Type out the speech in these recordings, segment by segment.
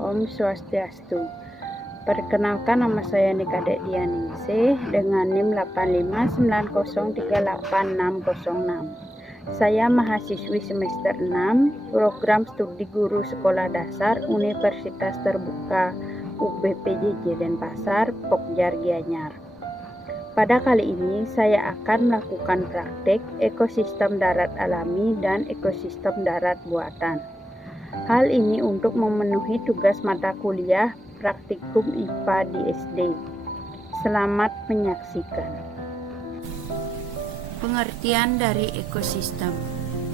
Om Swastiastu. Perkenalkan, nama saya Nika Dek Dianingsih dengan NIM 8590388606. Saya mahasiswi semester 6 program studi guru sekolah dasar Universitas Terbuka UBPJJ Denpasar, Pokjar Gianyar. Pada kali ini saya akan melakukan praktik ekosistem darat alami dan ekosistem darat buatan. Hal ini untuk memenuhi tugas mata kuliah praktikum IPA di SD. Selamat menyaksikan. Pengertian dari ekosistem.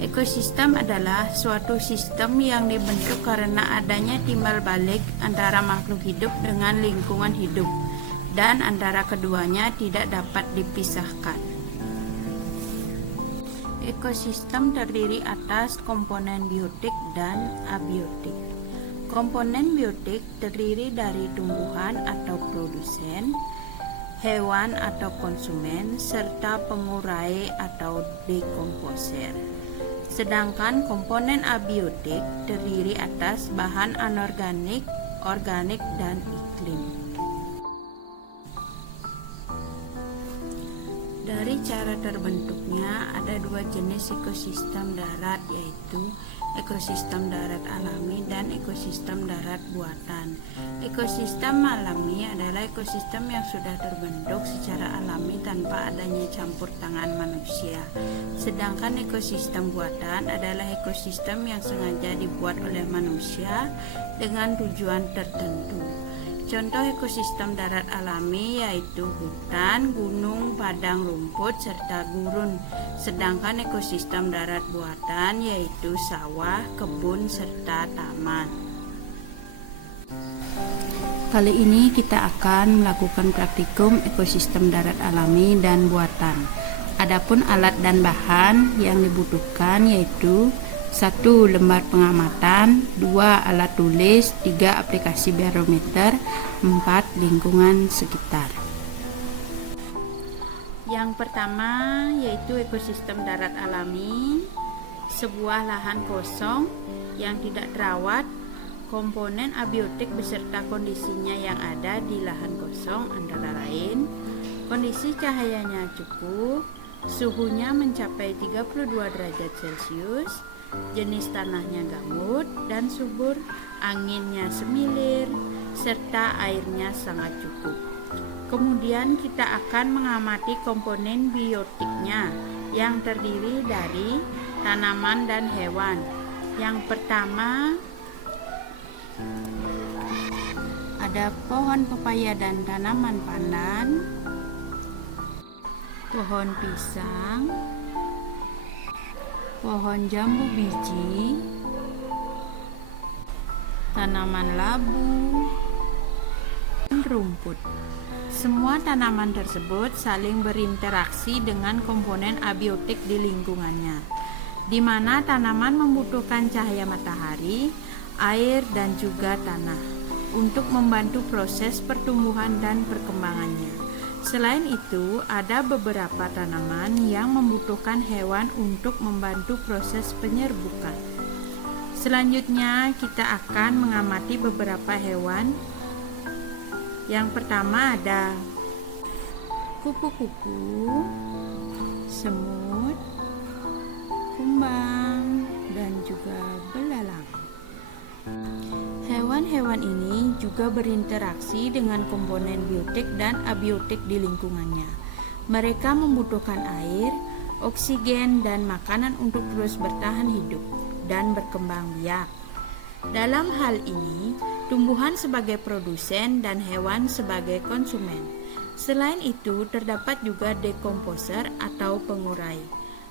Ekosistem adalah suatu sistem yang dibentuk karena adanya timbal balik antara makhluk hidup dengan lingkungan hidup, dan antara keduanya tidak dapat dipisahkan. Ekosistem terdiri atas komponen biotik dan abiotik. Komponen biotik terdiri dari tumbuhan atau produsen, hewan atau konsumen, serta pengurai atau dekomposer. Sedangkan komponen abiotik terdiri atas bahan anorganik, organik, dan iklim. Dari cara terbentuknya ada dua jenis ekosistem darat, yaitu ekosistem darat alami dan ekosistem darat buatan. Ekosistem alami adalah ekosistem yang sudah terbentuk secara alami tanpa adanya campur tangan manusia. Sedangkan ekosistem buatan adalah ekosistem yang sengaja dibuat oleh manusia dengan tujuan tertentu. Contoh ekosistem darat alami yaitu hutan, gunung, padang rumput, serta gurun. Sedangkan ekosistem darat buatan yaitu sawah, kebun, serta taman. Kali ini kita akan melakukan praktikum ekosistem darat alami dan buatan. Adapun alat dan bahan yang dibutuhkan yaitu 1. Lembar pengamatan, 2. Alat tulis, 3. Aplikasi barometer, 4. Lingkungan sekitar. Yang pertama yaitu ekosistem darat alami, sebuah lahan kosong yang tidak terawat. Komponen abiotik beserta kondisinya yang ada di lahan kosong antara lain kondisi cahayanya cukup, suhunya mencapai 32 derajat Celcius, jenis tanahnya gambut dan subur, anginnya semilir, serta airnya sangat cukup. Kemudian kita akan mengamati komponen biotiknya yang terdiri dari tanaman dan hewan. Yang pertama ada pohon pepaya dan tanaman pandan, pohon pisang, pohon jambu biji, tanaman labu, dan rumput. Semua tanaman tersebut saling berinteraksi dengan komponen abiotik di lingkungannya, di mana tanaman membutuhkan cahaya matahari, air, dan juga tanah untuk membantu proses pertumbuhan dan perkembangannya. Selain itu, ada beberapa tanaman yang membutuhkan hewan untuk membantu proses penyerbukan. Selanjutnya, kita akan mengamati beberapa hewan. Yang pertama ada kupu-kupu, semut, kumbang, dan juga belalang. Hewan-hewan ini juga berinteraksi dengan komponen biotik dan abiotik di lingkungannya. Mereka membutuhkan air, oksigen, dan makanan untuk terus bertahan hidup dan berkembang biak. Dalam hal ini, tumbuhan sebagai produsen dan hewan sebagai konsumen. Selain itu, terdapat juga dekomposer atau pengurai.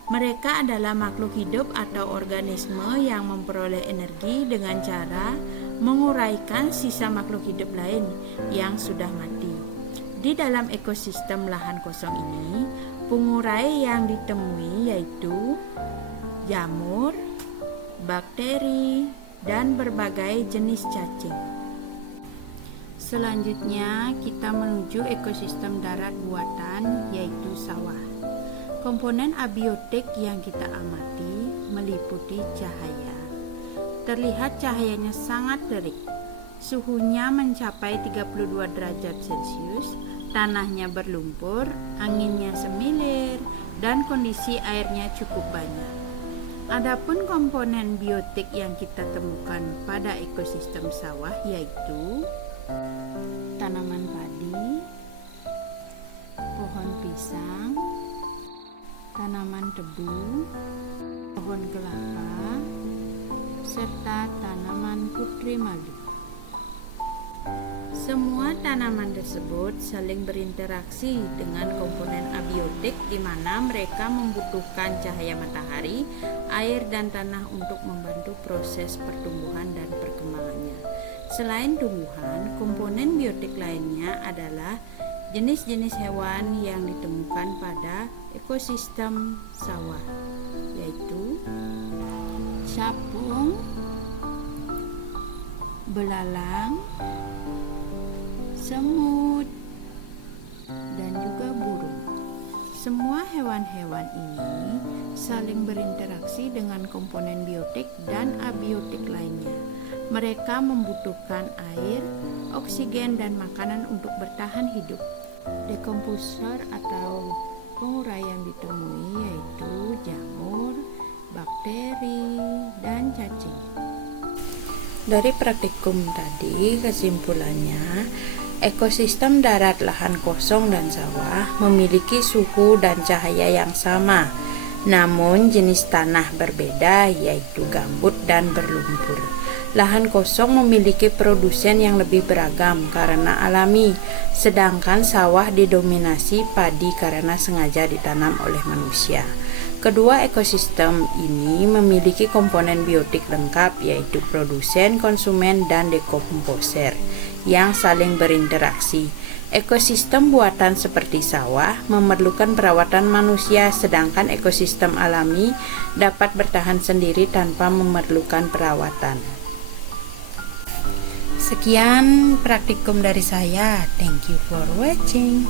Mereka adalah makhluk hidup atau organisme yang memperoleh energi dengan cara menguraikan sisa makhluk hidup lain yang sudah mati. Di dalam ekosistem lahan kosong ini, pengurai yang ditemui yaitu jamur, bakteri, dan berbagai jenis cacing. Selanjutnya kita menuju ekosistem darat buatan yaitu sawah. Komponen abiotik yang kita amati meliputi cahaya. Terlihat cahayanya sangat terik. Suhunya mencapai 32 derajat Celcius, tanahnya berlumpur, anginnya semilir, dan kondisi airnya cukup banyak. Adapun komponen biotik yang kita temukan pada ekosistem sawah yaitu tanaman padi, pohon pisang, tanaman tebu, pohon kelapa, serta tanaman putri madu. Semua tanaman tersebut saling berinteraksi dengan komponen abiotik di mana mereka membutuhkan cahaya matahari, air, dan tanah untuk membantu proses pertumbuhan dan perkembangannya. Selain tumbuhan, komponen biotik lainnya adalah jenis-jenis hewan yang ditemukan pada ekosistem sawah, yaitu capung, belalang, semut, dan juga burung. Semua hewan-hewan ini saling berinteraksi dengan komponen biotik dan abiotik lainnya. Mereka membutuhkan air, oksigen, dan makanan untuk bertahan hidup. Dekomposer atau pengurai yang ditemui yaitu jamur, bakteri, dan cacing. Dari praktikum tadi, kesimpulannya, ekosistem darat, lahan kosong, dan sawah memiliki suhu dan cahaya yang sama, namun jenis tanah berbeda yaitu gambut dan berlumpur. Lahan kosong memiliki produsen yang lebih beragam karena alami, sedangkan sawah didominasi padi karena sengaja ditanam oleh manusia. Kedua ekosistem ini memiliki komponen biotik lengkap yaitu produsen, konsumen, dan dekomposer yang saling berinteraksi. Ekosistem buatan seperti sawah memerlukan perawatan manusia, sedangkan ekosistem alami dapat bertahan sendiri tanpa memerlukan perawatan. Sekian praktikum dari saya. Thank you for watching.